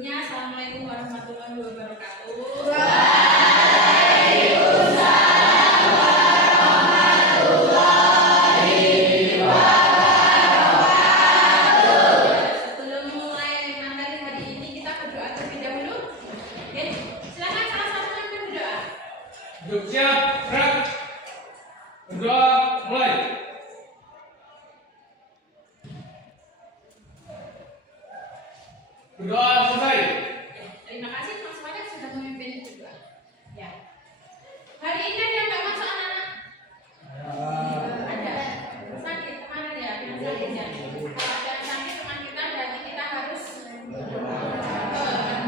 Sebelumnya, Assalamualaikum warahmatullahi wabarakatuh. Waalaikumsalam warahmatullahi wabarakatuh. Sebelum mulai materi hari ini, kita berdoa terlebih dahulu. Oke, silakan salah satu yang berdoa. Duduk siap, gerak. Berdoa, mulai. Berdoa selesai. Terima kasih teman semuanya sudah memimpin berdoa. Ya. Hari ini ada yang nggak masuk anak-anak? Ada. Sakit kemana dia? Yang sakit ya. Kalau ada yang sakit teman kita, berarti kita harus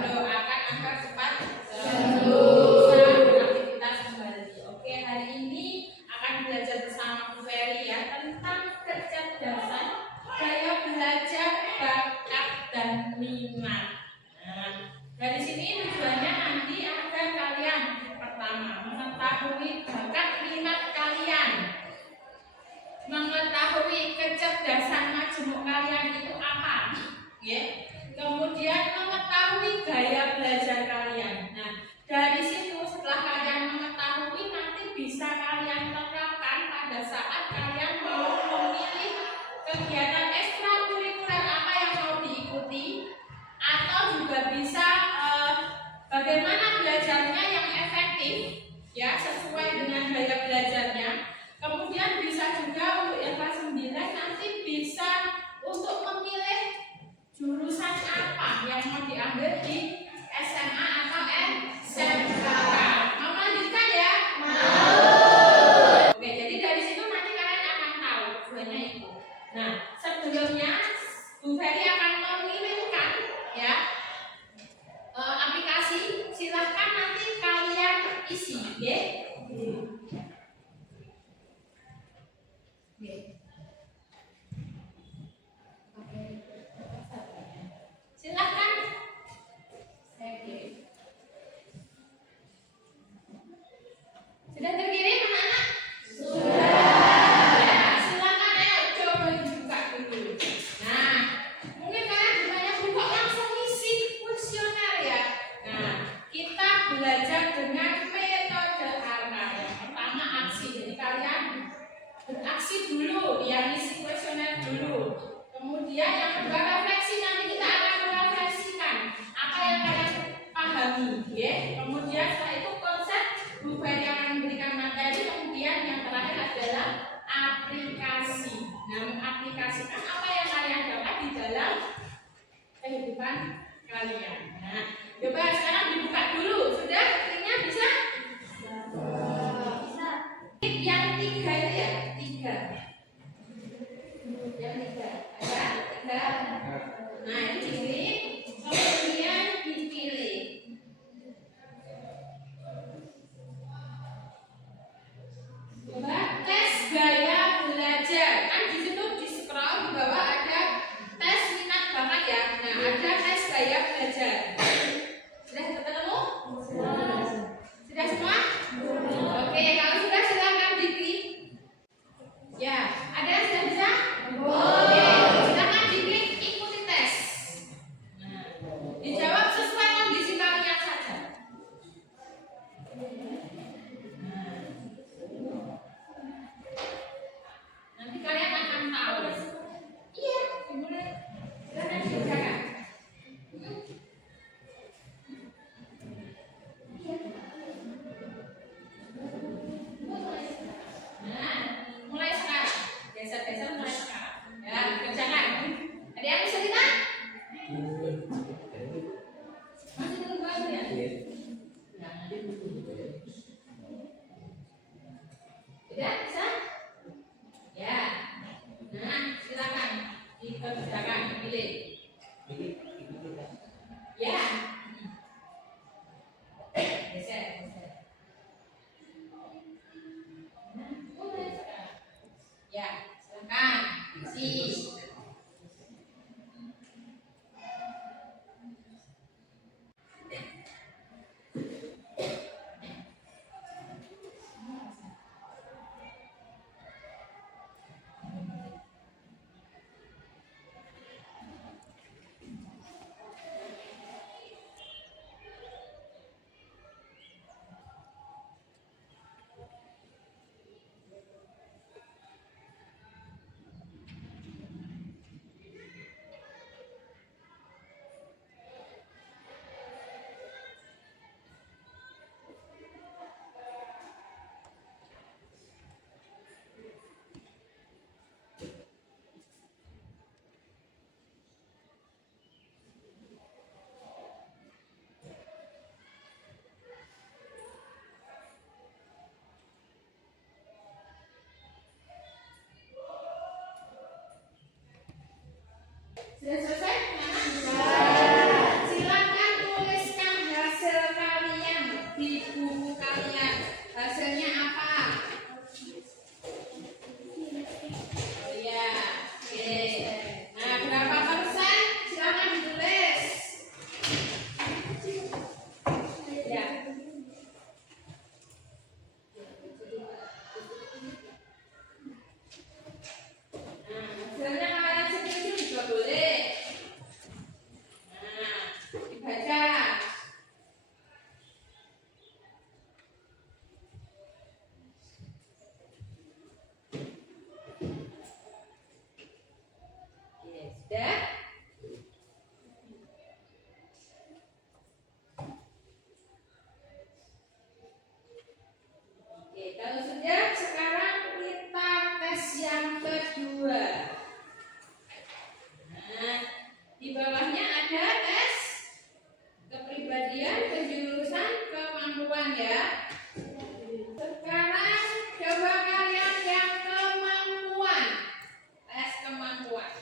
mendoakan agar cepat sembuh, aktivitas kembali. Oke, hari ini akan belajar bersama Bu Ferry ya tentang kecerdasan gaya belajar, bakat dan minat. Nah, dari sini tujuannya nanti agar kalian pertama mengetahui bakat minat kalian, mengetahui kecerdasan majemuk kalian itu apa, ya. Kemudian mengetahui gaya belajar kalian. Nah, dari situ setelah kalian mengetahui nanti bisa kalian terapkan pada saat kalian mau memilih kegiatan ekstrakurikuler apa yang mau diikuti, atau juga bisa bagaimana belajarnya yang efektif ya sesuai dengan gaya belajarnya. Kemudian bisa juga untuk yang kelas 9 nanti bisa untuk memilih jurusan apa yang mau diambil di SMA atau SMK. Mau lanjutkan ya? Mau. Oke, jadi dari situ nanti kalian akan tahu tujuannya itu. Nah, sebelumnya Bu Ferry akan mengirimkan ya aplikasi, silahkan nanti kalian isi, ya. Silahkan. Sudah terkirim anak-anak? Ya, silakan ayo coba dibuka dulu. Nah, mungkin kalian bukannya buka langsung isi kuesioner ya. Nah, kita belajar dengan metode ARKA. Yang pertama aksi. Jadi kalian beraksi dulu, yang isi kuesioner dulu. Kemudian yang kedua refleksi, nanti kita akan merefleksikan apa yang kalian pahami, ya. Kemudian setelah itu konsep, Bu Ferry akan memberikan materi. Kemudian yang terakhir adalah aplikasi. Nah, mengaplikasikan apa yang kalian dapat di dalam kehidupan kalian. Nah, coba sekarang dibuka dulu. Sudah? Linknya bisa? Bisa. Yang 3 itu ya? 3. Yang 3. Ada? 3. Nah, ini diklik. Kemudian dipilih. Coba tes gaya belajar. Kan di situ di scroll di bawah ada tes minat bakat ya. Nah, ada tes gaya belajar. Sudah selesai? Silakan tuliskan hasil kalian di buku kalian. Hasilnya apa? Oh iya, oke. Nah, berapa persen? Silakan ditulis. Ya. Nah, hasilnya kalian setuju juga boleh. Nah, dibaca. Oke, sudah? Oke, kalau sudah, sekarang kita tes yang kedua. Nah, di bawahnya ada tes kepribadian, penjurusan, kemampuan ya. Sekarang coba kalian yang kemampuan. Tes kemampuan.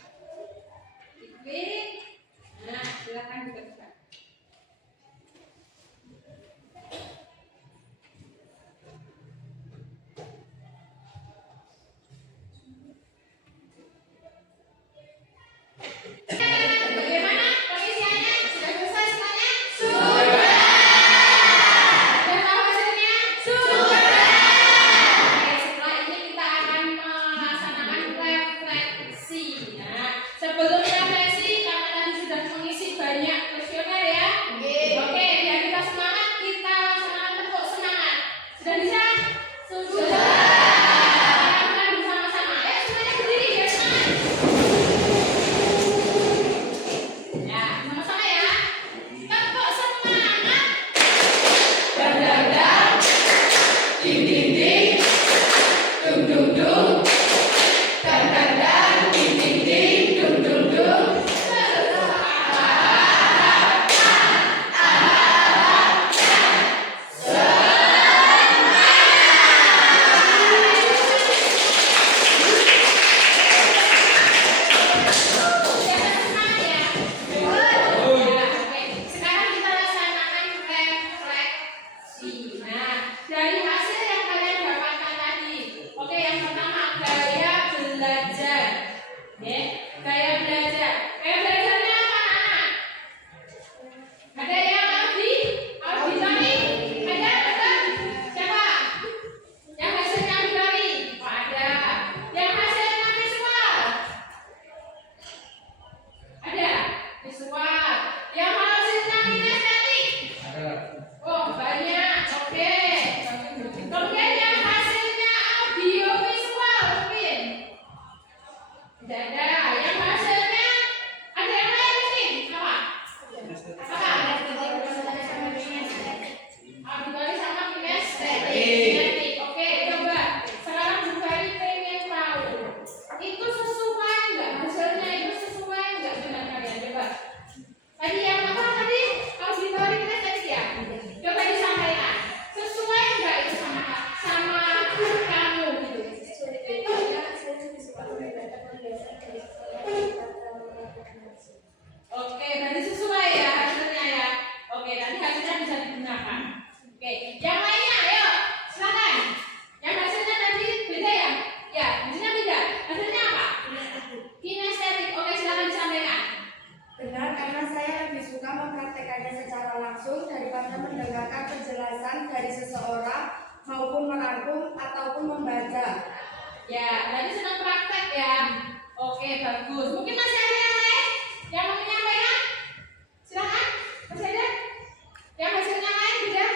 Diklik. Nah, silakan dibaca. Bagaimana pengisiannya? Sudah selesai semuanya? Sudah tahu hasilnya? Oke, setelah ini kita akan melaksanakan refleksi. Nah, sebelum refleksi, karena tadi sudah mengisi banyak kuesioner ya. Oke, biar kita semangat, kita laksanakan tepuk semangat. Sudah bisa? Sudah. Lakukan bersama-sama. Ayo semuanya berdiri biar semangat. Ya, sama-sama ya. Tepuk semangat. Ding ding ding, dung dung dung, dan ding ding ding, dung dung dung. Semangat ya. Oke, sekarang kita laksanakan refleksi. Nah, dari hasil yang kalian dapatkan tadi, oke, yang pertama gaya belajar. Oke, gaya belajar. Gaya belajarnya apa, anak? Ada yang auditori? Ada? Siapa? Yang hasilnya auditori? Oh, ada. Yang hasilnya visual? Ada? Visual. Yang hasilnya kinestetik? Oh, banyak. Oke. Kemudian yang hasilnya audio visual mungkin? Tidak ada. Yang hasilnya ada yang lain mungkin? Apa? Apa? Auditori sama kinestetik. Oke, coba. Sekarang Bu Ferry pengen tahu. Itu sesuai nggak? Hasilnya itu sesuai nggak dengan kalian? Coba. Tadi yang apa tadi? Auditori kinestetik ya? Coba disampaikan. Sesuai nggak itu sama kamu gitu? Oke, berarti sesuai ya hasilnya ya. Oke, nanti hasilnya bisa digunakan. Oke, yang lainnya ayo silakan. Yang hasilnya tadi beda ya? Ya, hasilnya beda. Hasilnya apa? Kinestetik. Oke, silakan disampaikan. Benar, karena saya lebih suka mempraktekannya secara langsung daripada mendengarkan penjelasan dari seseorang maupun merangkum ataupun membaca. Ya, berarti senang praktek ya. Oke, bagus. Mungkin masih ada yang lain yang mau menyampaikan? Silakan. Masih ada? Yang hasilnya lain beda?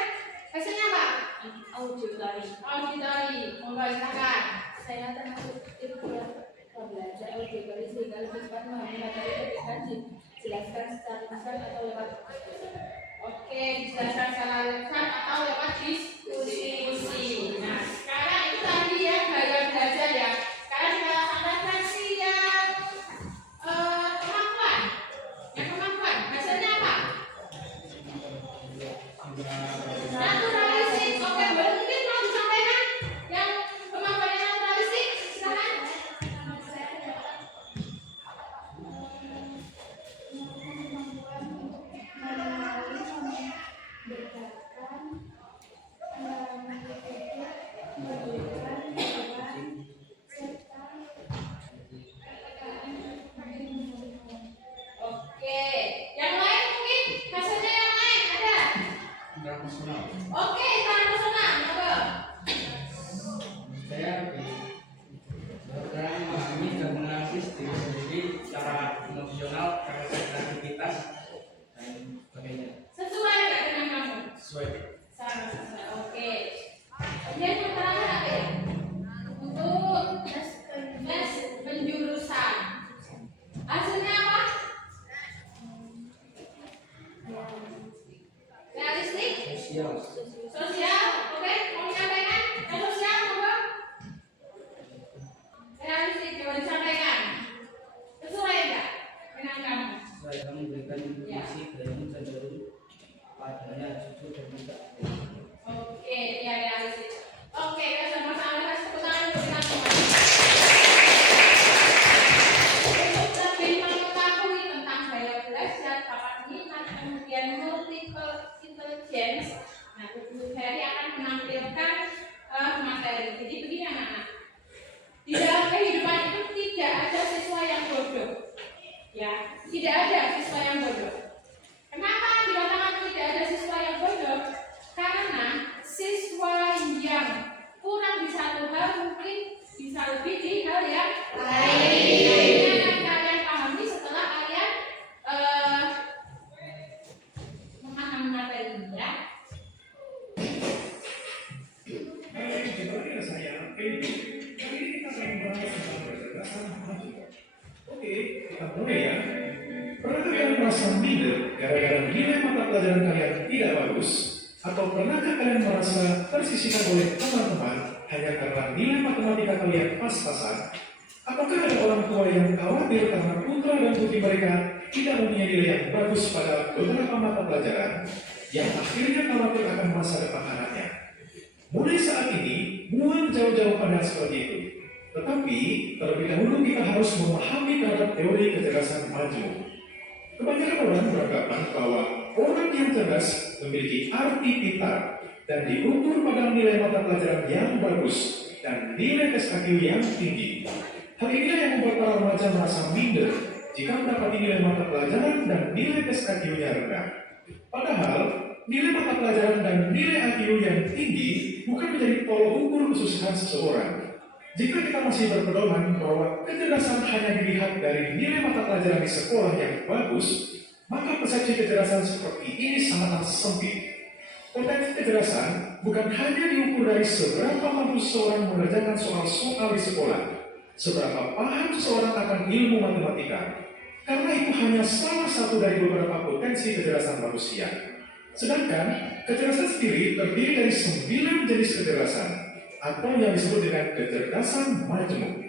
Hasilnya apa? Auditori. Auditori. Monggo silakan. Saya termasuk tim pembelajar auditori sehingga lebih cepat memahami materi ketika dijelaskan secara lisan atau lewat diskusi. Oke, dijelaskan secara lisan atau lewat diskusi. Nah, sekarang itu tadi ya gaya belajar ya. Sekarang kita laksanakan versi yang kemampuan. Yang kemampuan, hasilnya apa? Naturalistik. Oke, mungkin mau disampaikan yang kemampuan yang naturalistik, silakan. internasional. Oke, internasional, apa? Saya berperan memahami dan menganalisis diri sendiri secara emosional, kreativitas, dan sebagainya. Sesuai nggak dengan kamu? Sesuai. Sama. Oke. Kemudian yang terakhir apa ya? Untuk tes penjurusan. Hasilnya apa? Realistik? Sosial. Sosial? Oke, mau disampaikan? Yang sosial apa? Realistik, coba disampaikan. Sesuai nggak dengan kamu? Saya memberikan informasi dari cenderung padanya jujur dan tidak. Oke, ya realistik. Oke, sama-sama kasih tepuk tangan untuk kita semua. Untuk lebih mengetahui tentang gaya belajar, papan minat, kemudian multiple intelligence, nah Bu Ferry akan menampilkan materi. Jadi begini anak-anak, di dalam kehidupan itu tidak ada siswa yang bodoh, ya, tidak ada siswa yang bodoh. Kenapa dikatakan tidak ada siswa yang bodoh? Karena siswa yang kurang di satu hal mungkin bisa lebih di hal yang lain. Ini akan kalian pahami setelah kalian memahami materi ini ya. Kembali saya, kali ini kita akan membahas tentang kecerdasan manusia. Oke, kita mulai ya. Pernahkah kalian merasa minder gara-gara nilai mata pelajaran kalian tidak bagus? Atau pernahkah kalian merasa tersisihkan oleh teman-teman hanya karena nilai matematika kalian pas-pasan? Apakah ada orang tua yang khawatir karena putra dan putri mereka tidak mempunyai nilai yang bagus pada beberapa mata pelajaran, yang akhirnya khawatir akan masa depan anaknya? Mulai saat ini, buang jauh-jauh pandang seperti itu. Tetapi, terlebih dahulu kita harus memahami terhadap teori kecerdasan majemuk. Kebanyakan orang beranggapan bahwa orang yang cerdas memiliki arti pintar dan diukur pada nilai mata pelajaran yang bagus dan nilai tes IQ yang tinggi. Hal inilah yang membuat para remaja merasa minder jika mendapati nilai mata pelajaran dan nilai tes IQ-nya rendah. Padahal, nilai mata pelajaran dan nilai IQ yang tinggi bukan menjadi tolok ukur kesuksesan seseorang. Jika kita masih berpedoman bahwa kecerdasan hanya dilihat dari nilai mata pelajaran di sekolah yang bagus, maka persepsi kecerdasan seperti ini sangatlah sempit. Potensi kecerdasan bukan hanya diukur dari seberapa mampu seseorang mengerjakan soal-soal di sekolah, seberapa paham seseorang akan ilmu matematika, karena itu hanya salah satu dari beberapa potensi kecerdasan manusia. Sedangkan kecerdasan sendiri terdiri dari 9 jenis kecerdasan, atau yang disebut dengan kecerdasan majemuk.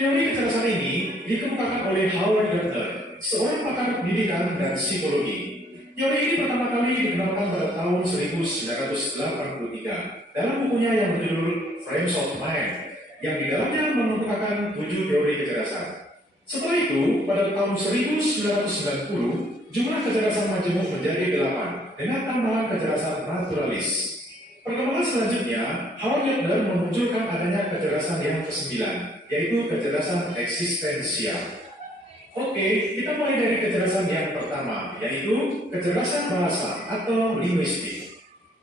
Teori kecerdasan ini dikemukakan oleh Howard Gardner, seorang pakar pendidikan dan psikologi. Teori ini pertama kali dikenalkan pada tahun 1983 dalam bukunya yang berjudul Frames of Mind, yang di dalamnya mengemukakan 7 teori kecerdasan. Setelah itu, pada tahun 1990, jumlah kecerdasan majemuk menjadi 8 dengan tambahan kecerdasan naturalis. Perkembangan selanjutnya, Howard Gardner memunculkan adanya kecerdasan yang ke-9, yaitu kecerdasan eksistensial. Oke, kita mulai dari kecerdasan yang pertama, yaitu kecerdasan bahasa atau linguistik.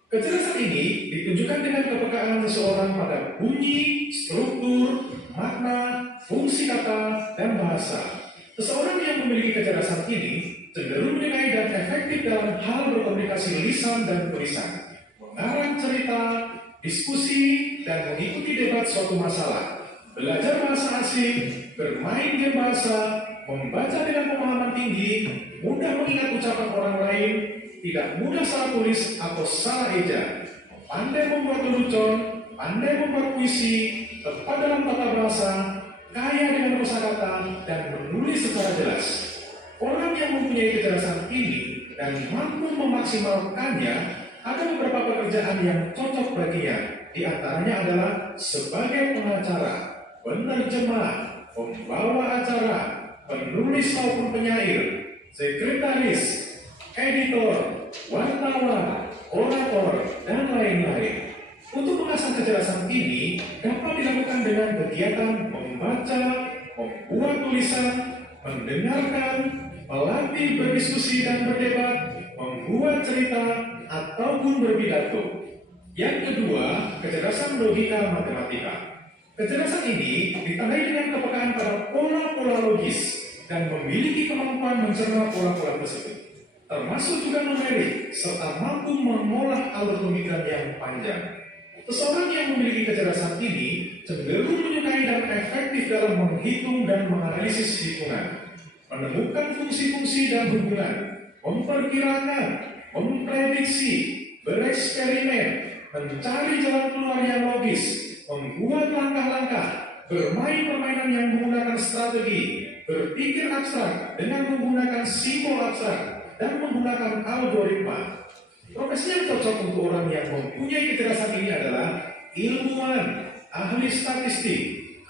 Kecerdasan ini ditunjukkan dengan kepekaan seseorang pada bunyi, struktur, makna, fungsi kata, dan bahasa. Seseorang yang memiliki kecerdasan ini cenderung menilai dan efektif dalam hal berkomunikasi lisan dan tulisan, mengarang cerita, diskusi, dan mengikuti debat suatu masalah, belajar bahasa asing, bermain game bahasa, membaca dengan pemahaman tinggi, mudah mengingat ucapan orang lain, tidak mudah salah tulis atau salah eja, pandai membuat lelucon, pandai membuat puisi, tepat dalam tata bahasa, kaya dengan kosakata, dan menulis secara jelas. Orang yang mempunyai kecerdasan ini dan mampu memaksimalkannya, ada beberapa pekerjaan yang cocok baginya. Di antaranya adalah sebagai pengacara, penerjemah, pembawa acara, penulis maupun penyair, sekretaris, editor, wartawan, orator, dan lain-lain. Untuk mengasah kecerdasan ini dapat dilakukan dengan kegiatan membaca, membuat tulisan, mendengarkan, melatih berdiskusi dan berdebat, membuat cerita, atau maupun berpidato. Yang kedua, kecerdasan logika matematika. Kecerdasan ini ditandai dengan kepekaan pada pola-pola logis dan memiliki kemampuan mencerna pola-pola tersebut, termasuk juga numerik, serta mampu mengolah alur pemikiran yang panjang. Seseorang yang memiliki kecerdasan ini cenderung menyukai dan efektif dalam menghitung dan menganalisis hitungan, menemukan fungsi-fungsi dan hubungan, memperkirakan, memprediksi, bereksperimen, mencari jalan keluar yang logis, membuat langkah-langkah, bermain permainan yang menggunakan strategi, berpikir abstrak dengan menggunakan simbol abstrak, dan menggunakan algoritma. Profesi yang cocok untuk orang yang mempunyai kecerdasan ini adalah ilmuwan, ahli statistik,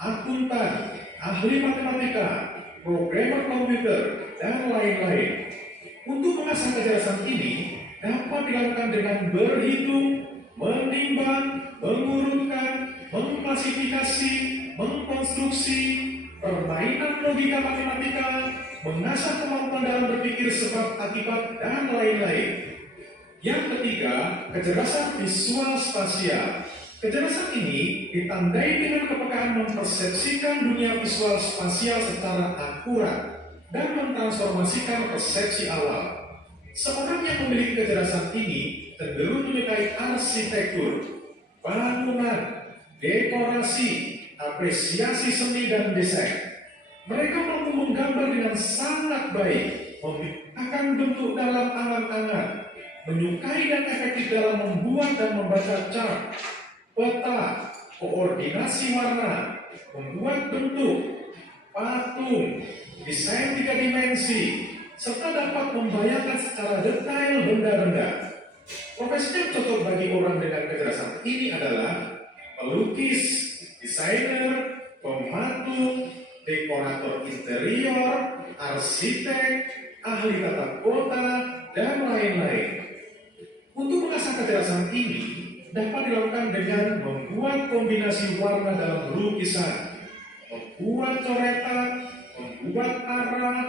akuntan, ahli matematika, programmer komputer, dan lain-lain. Untuk mengasah kecerdasan ini dapat dilakukan dengan berhitung, menimbang, mengurutkan, mengklasifikasi, mengkonstruksi, permainan logika matematika, mengasah kemampuan dalam berpikir sebab akibat, dan lain-lain. Yang ketiga, kecerdasan visual spasial. Kecerdasan ini ditandai dengan kepekaan mempersepsikan dunia visual spasial secara akurat dan mentransformasikan persepsi awal. Seorang yang memiliki kecerdasan ini cenderung menyukai arsitektur, bangunan, dekorasi, apresiasi seni dan desain. Mereka mampu menggambar dengan sangat baik, menciptakan bentuk dalam angan-angan, menyukai dan efektif dalam membuat dan membaca chart, peta, koordinasi warna, membuat bentuk, patung, desain 3 dimensi, serta dapat membayangkan secara detail benda-benda. Profesi yang cocok bagi orang dengan kecerdasan ini adalah pelukis, desainer, pematung, dekorator interior, arsitek, ahli tata kota, dan lain-lain. Untuk mengasah kecerdasan ini dapat dilakukan dengan membuat kombinasi warna dalam lukisan, membuat coretan, membuat arah,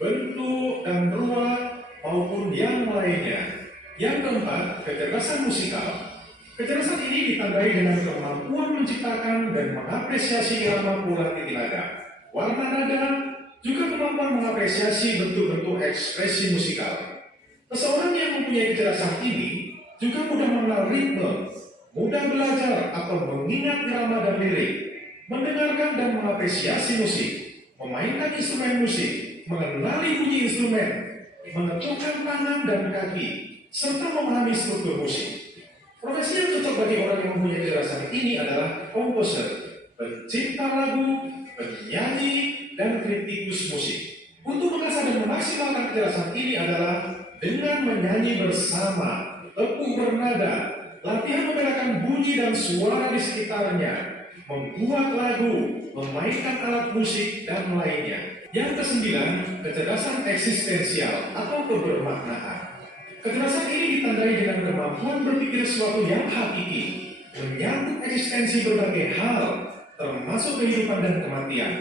bentuk, dan ruang, maupun yang lainnya. Yang keempat, kecerdasan musikal. Kecerdasan ini ditandai dengan kemampuan menciptakan dan mengapresiasi irama pola titik nada, warna nada, juga kemampuan mengapresiasi bentuk-bentuk ekspresi musikal. Seseorang yang mempunyai kecerdasan ini juga mudah mengenal ritme, mudah belajar atau mengingat irama dan lirik, mendengarkan dan mengapresiasi musik, memainkan instrumen musik, mengenali bunyi instrumen, mengetukkan tangan dan kaki, serta memahami struktur musik. Profesi yang cocok bagi orang yang mempunyai kecerdasan ini adalah komposer, pencipta lagu, penyanyi, dan kritikus musik. Untuk mengasah dan memaksimalkan kecerdasan ini adalah dengan menyanyi bersama, tepuh bernada, latihan membedakan bunyi dan suara di sekitarnya, membuat lagu, memainkan alat musik, dan lainnya. Yang kesembilan, kecerdasan eksistensial atau kebermaknaan. Kecerdasan ini ditandai dengan kemampuan berpikir sesuatu yang hakiki, menyangkut eksistensi berbagai hal, termasuk kehidupan dan kematian,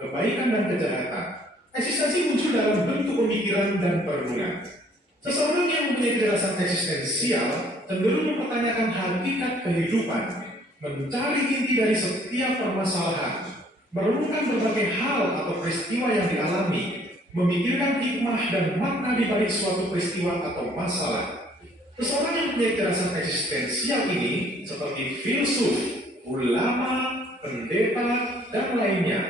kebaikan dan kejahatan. Eksistensi muncul dalam bentuk pemikiran dan perenungan. Seseorang yang mempunyai kecerdasan eksistensial cenderung mempertanyakan hakikat kehidupan, mencari inti dari setiap permasalahan, merenungkan berbagai hal atau peristiwa yang dialami, memikirkan hikmah dan makna di balik suatu peristiwa atau masalah. Seseorang yang mempunyai kecerdasan eksistensial ini seperti filsuf, ulama, pendeta, dan lainnya.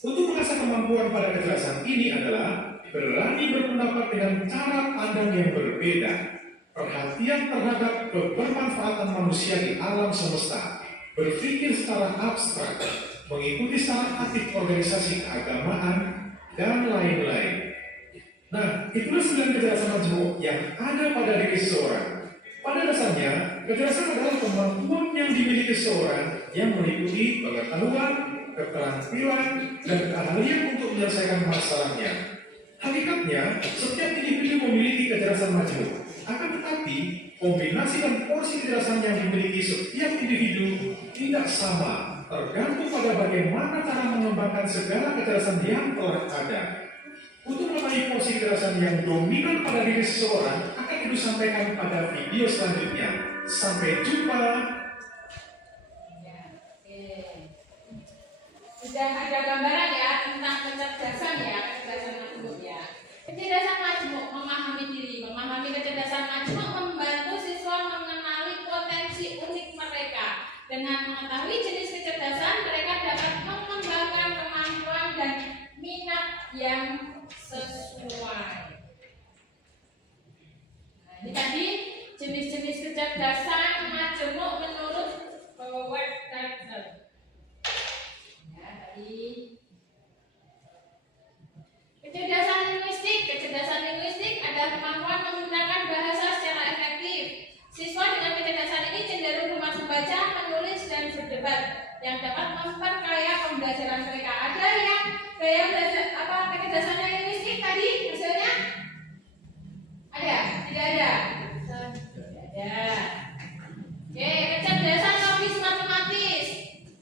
Untuk mengasah kemampuan pada kecerdasan ini adalah berani berpendapat dengan cara pandang yang berbeda, perhatian terhadap kebermanfaatan manusia di alam semesta, berpikir secara abstrak, mengikuti secara aktif organisasi keagamaan, dan lain-lain. Nah, itulah 9 kecerdasan majmuk yang ada pada diri seseorang. Pada dasarnya, kecerdasan adalah kemampuan yang dimiliki seseorang yang meliputi pengetahuan, keterampilan, dan keahlian untuk menyelesaikan masalahnya. Hakikatnya, setiap individu memiliki kecerdasan majmuk. Akan tetapi, kombinasi dan porsi kecerdasan yang dimiliki setiap individu tidak sama, tergantung pada bagaimana cara mengembangkan segala kecerdasan yang telah ada. Untuk mengetahui porsi kecerdasan yang dominan pada diri seseorang, akan Ibu sampaikan pada video selanjutnya. Sampai jumpa. Ya, oke. Sudah ada gambaran ya tentang kecerdasan ya, kecerdasan majmuk ya. Kecerdasan majmuk memahami diri, memahami kecerdasan majmuk membantu siswa mengenali potensi unik mereka. Dengan mengetahui jenis kecerdasan, mereka dapat mengembangkan kemampuan dan minat yang sesuai. Nah, ini tadi jenis-jenis kecerdasan majmuk menurut Howard Gardner. Ya, tadi kecerdasan linguistik adalah kemampuan menggunakan bahasa secara efektif. Siswa dengan kecerdasan ini cenderung gemar membaca, menulis, dan berdebat yang dapat memperkaya pembelajaran mereka. Ada yang gaya belajar kecerdasan linguistik tadi hasilnya? Ada? Tidak ada? Tidak ada. Oke, kecerdasan logis matematis.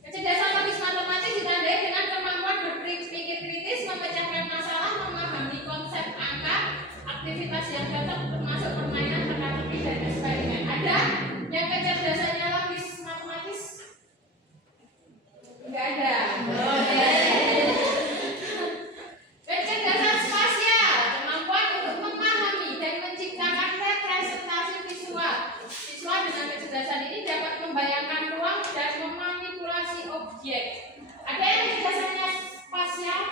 Kecerdasan logis matematis ditandai dengan kemampuan berpikir kritis, memecahkan masalah, memahami konsep angka, aktivitas yang cocok termasuk permainan teka-teki dan eksperimen. Ada yang kecerdasannya logis matematis? Enggak ada. Kecerdasan spasial, kemampuan untuk memahami dan menciptakan representasi visual. Siswa dengan kecerdasan ini dapat membayangkan ruang dan memanipulasi objek. Ada yang kecerdasannya spasial?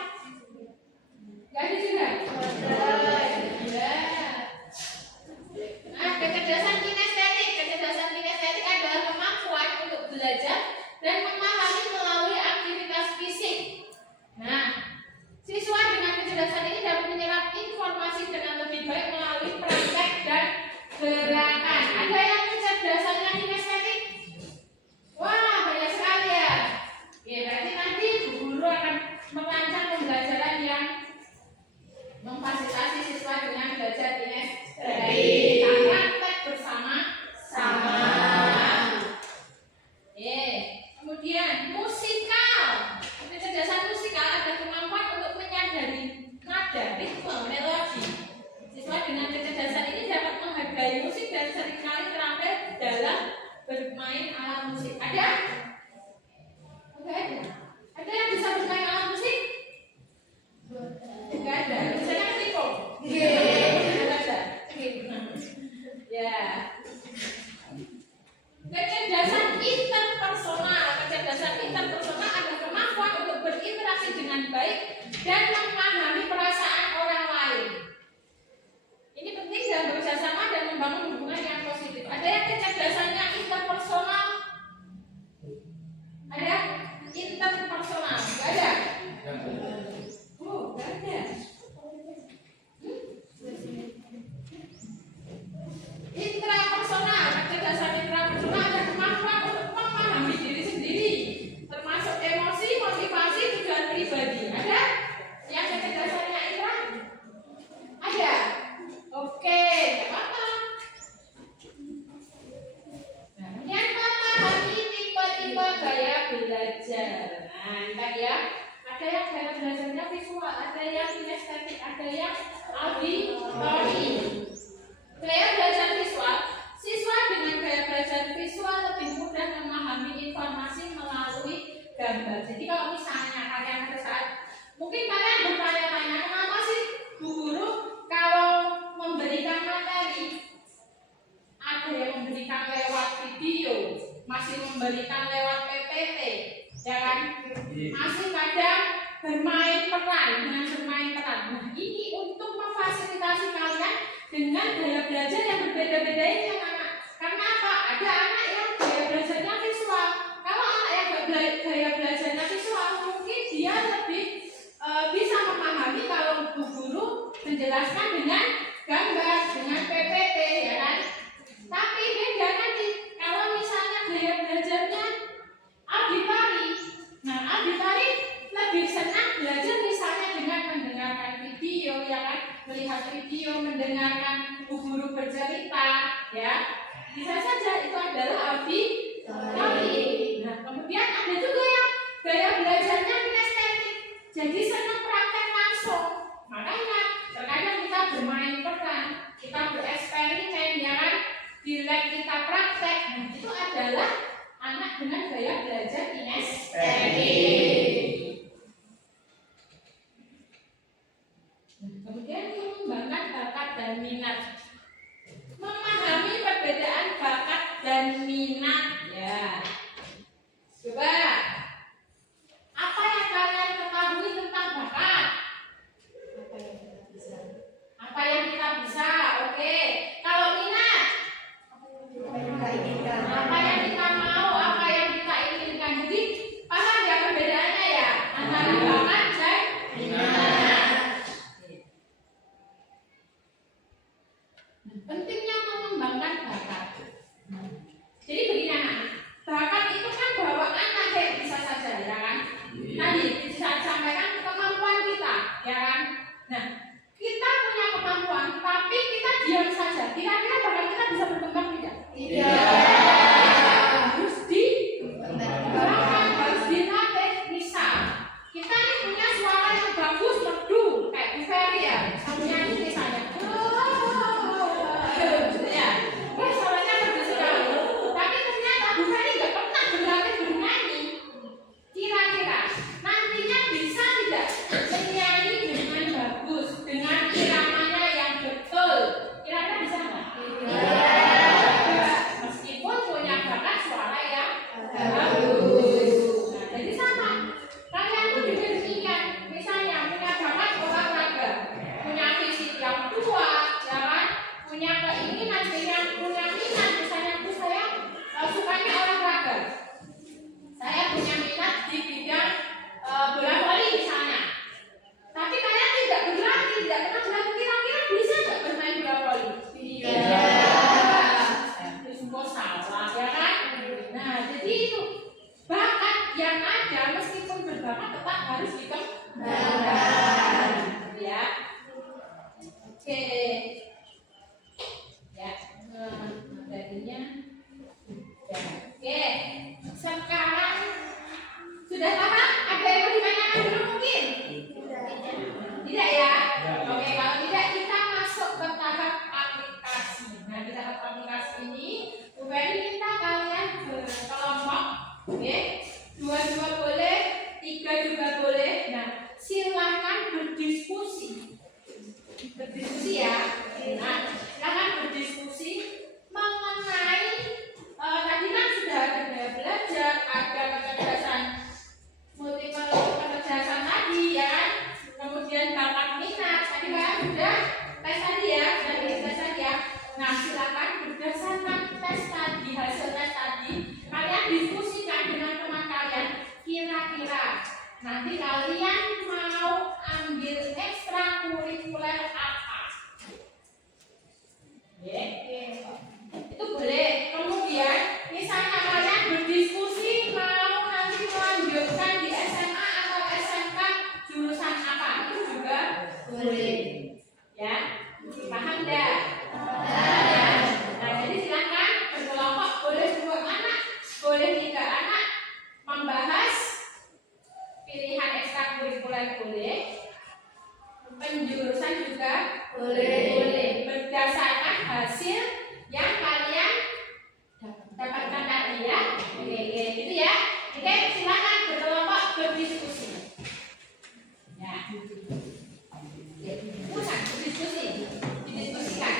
Enggak ada juga? Ada. Nah, kecerdasan kinestetik. Kecerdasan kinestetik adalah kemampuan untuk belajar dan memahami melalui aktivitas fisik. Nah, siswa dengan kecerdasan ini dapat menyerap informasi dengan lebih baik melalui praktek dan gerakan. Ada yang kecerdasannya kinestetik? Wah, banyak sekali ya. Oke, berarti nanti guru akan merancang pembelajaran yang memfasilitasi siswa dengan belajar kinestetik. Praktek bersama-sama. Kemudian musikal. Kecerdasan musikal ada kemampuan untuk menyadari nada, ritme, melodi. Siswa dengan kecerdasan ini dapat menghargai musik dan seringkali terampil dalam bermain alat musik. Ada? Enggak ada. Ada yang bisa bermain alat musik? Enggak ada. Misalnya ketikung. Enggak ada. Ya. Kecerdasan interpersonal. Kecerdasan interpersonal adalah kemampuan untuk berinteraksi dengan baik dan memahami perasaan orang lain. Ini penting dalam bekerjasama dan membangun hubungan yang positif. Ada yang kecerdasannya interpersonal? Ada? Interpersonal? Enggak ada? Oh, enggak ada. Intrapersonal, kecerdasan intrapersonal ada kemampuan untuk memahami diri sendiri, termasuk emosi, motivasi, tujuan pribadi. Ada yang kecerdasannya intra? Ada. Oke, tidak apa-apa. Nah, kemudian memahami tipe-tipe gaya belajar. Nah, lihat ya. Ada yang gaya belajarnya visual, ada yang kinestetik, ada yang auditori. Gaya belajar visual, siswa dengan gaya belajar visual lebih mudah memahami informasi melalui gambar. Jadi kalau misalnya kalian pada saat mungkin kalian bertanya-tanya kenapa sih Bu Guru kalau memberikan materi ada yang memberikan lewat video, masih memberikan lewat PPT, ya kan? Masih kadang bermain peran dengan bermain peran. Nah, ini untuk memfasilitasi kalian dengan gaya belajar yang berbeda-beda ini anak. Karena apa? Ada anak yang gaya belajarnya visual. Kalau anak yang gaya belajarnya visual, mungkin dia lebih bisa memahami kalau Bu Guru menjelaskan dengan gambar, dengan PPT, ya kan? Tapi beda nanti kalau misalnya gaya belajarnya auditori. Nah, auditori lebih senang belajar misalnya dengan mendengarkan video, ya kan? Melihat video, mendengarkan Bu Guru bercerita, ya. Bisa saja itu adalah auditori. Nah, kemudian ada juga yang gaya belajarnya kinestetik. Jadi senang praktek langsung. Makanya terkadang kita bermain peran, kita bereksperimen, dan minat. Ya. Coba. Apa yang kalian ketahui tentang bakat? Apa yang kita bisa? Oke. Kalau minat, apa yang kita mau, apa yang kita inginkan. Jadi paham ya perbedaannya ya antara bakat dan minat. Pentingnya mengembangkan bakat. Jadi begini anak, bakat itu kan bawaan lahir bisa saja ya kan. Tadi bisa sampaikan kemampuan kita ya kan. Nah, kita punya kemampuan tapi kita diam saja. Kira-kira bakat kita bisa berkembang tidak? Harus dikembangkan, harus dilatih. Misal kita ini punya suara yang bagus, merdu kayak Bu Ferry ya, nyanyi misalnya. Ya, suaranya merdu sekali. Tapi ternyata Bu Ferry nggak pernah berlatih bernyanyi. Kira-kira nantinya bisa tidak menyanyi dengan bagus, dengan iramanya yang betul? Kira-kira bisa nggak? Meskipun punya bakat suara yang bagus. Nah, jadi sama. Kalian pun juga demikian. Misalnya punya bakat olahraga, punya fisik yang kuat, ya kan? Punya keinginan, punya minat. Misalnya saya sukanya olahraga. Saya punya minat di bidang bola voli misalnya. Tapi kalian tidak berlatih, tidak pernah berlatih, kira-kira bisa nggak bermain bola voli? Iya. Terus kok salah ya kan? Nah, jadi itu bakat yang ada meskipun berbakat tetap harus dikembangkan. Ya. Oke. Ya. Jadinya. Ya. Oke. Sekarang sudah paham? Ada yang mau ditanyakan dulu mungkin? Tidak ya? Oke, kalau tidak kita masuk ke tahap aplikasi. Nah, di tahap aplikasi ini Bu Ferry minta kalian berkelompok. Oke? 2 boleh, 3 juga boleh. Nah, silakan berdiskusi. Berdiskusi ya. Nah, silakan berdiskusi mengenai tadi kan sudah ada gaya belajar, ada kecerdasan multiple kecerdasan tadi ya kan, kemudian bakat minat tadi kan sudah tes tadi ya, sudah dites tadi ya. Nah, silakan berdasarkan tes tadi, hasil tes tadi kalian diskusikan dengan teman kalian, kira-kira nanti kalian mau ambil ekstrakurikuler apa? Itu boleh. Kemudian misalnya kalian berdiskusi mau nanti melanjutkan di SMA atau SMK jurusan apa, itu juga boleh. Ya, paham enggak? Ya. Nah, jadi silakan berkelompok, boleh 2 anak, boleh 3 anak, membahas pilihan ekstrakurikuler boleh, penjurusan juga boleh berdasarkan hasil yang kalian dapatkan tadi ya. Oke, gitu ya. Oke, silakan berkelompok berdiskusi. Ya. Bukan berdiskusi, didiskusikan.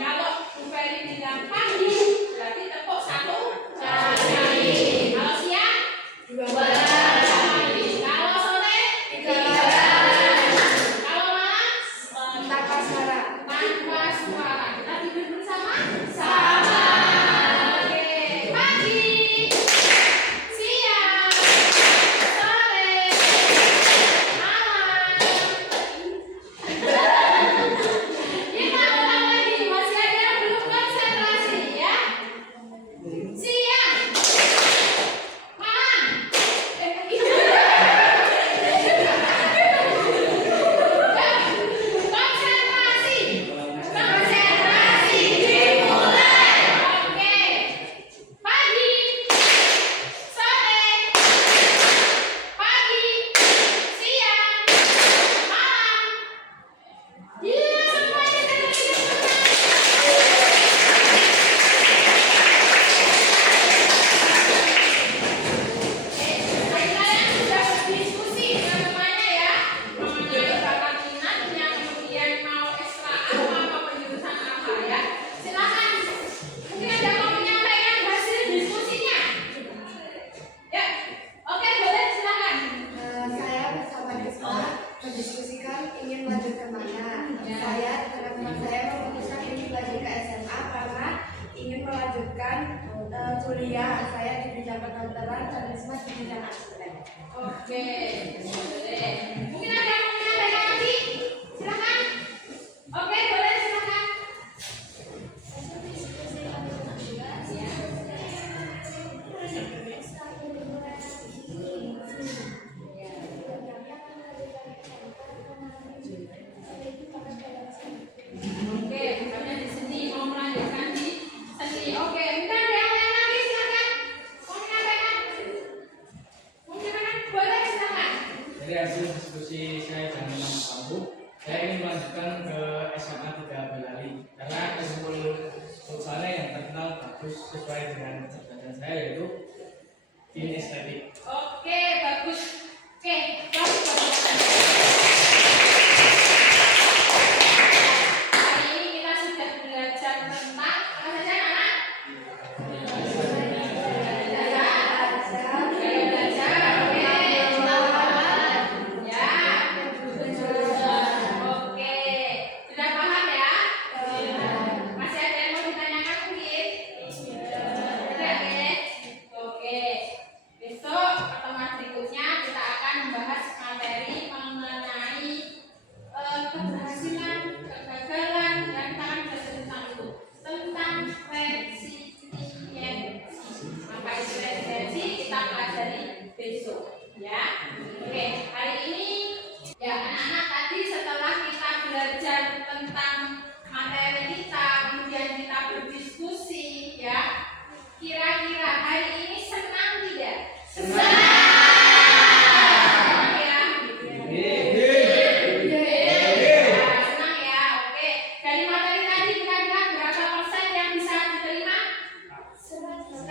Kalau kuliah, saya di bidang kedokteran dan Risma di bidang arsitek. Oke, boleh. Mungkin ada yang mau menyampaikan lagi? Silakan. Oke, boleh silakan. Oke, bukannya di sini mau melanjutkan di seni. Oke, mungkin ada yang lain lagi silakan. Mau menyampaikan? Mau menyampaikan? Boleh silakan. Dari hasil diskusi saya dengan Mas Ambu, saya ingin melanjutkan ke SMA 3 Belali karena S10 sana yang terkenal bagus sesuai dengan kecerdasan saya yaitu film estetik. Oke, bagus. Oke, bagus. Hari ini kita sudah belajar tentang apa saja, anak? Gaya belajar, oke. Ya. Oke, sudah paham ya? Masih ada yang mau ditanyakan mungkin? Tidak, oke. Oke. Besok pertemuan berikutnya kita akan membahas materi mengenai keberhasilan, kegagalan, dan kita akan belajar tentang itu, tentang resiliensi. Maka itu resiliensi kita pelajari besok, ya. Oke, hari ini ya anak-anak tadi setelah kita belajar tentang materi kita, kemudian kita berdiskusi, ya. Kira-kira hari ini senang tidak? Senang ya? Senang ya, oke. Dari materi tadi kira-kira berapa persen yang bisa diterima? 100%.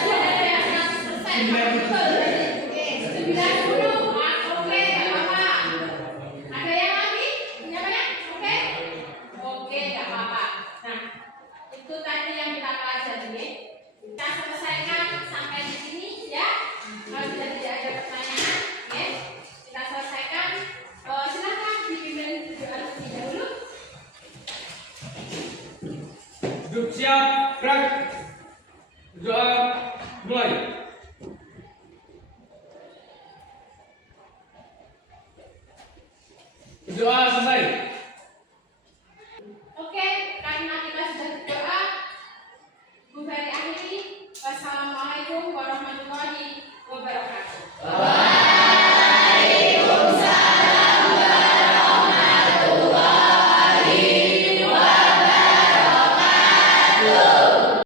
Ada yang 100%? Betul. 90. Oke, gak apa-apa. Ada yang lagi? Punya? Oke? Oke, gak apa-apa. Nah, itu tadi yang kita pelajari. Kita selesaikan sampai di sini ya. Kalau sudah tidak ada pertanyaan, oke, kita selesaikan. Silakan dipimpin doa terlebih dahulu. Duduk siap, gerak. Doa mulai. Doa selesai.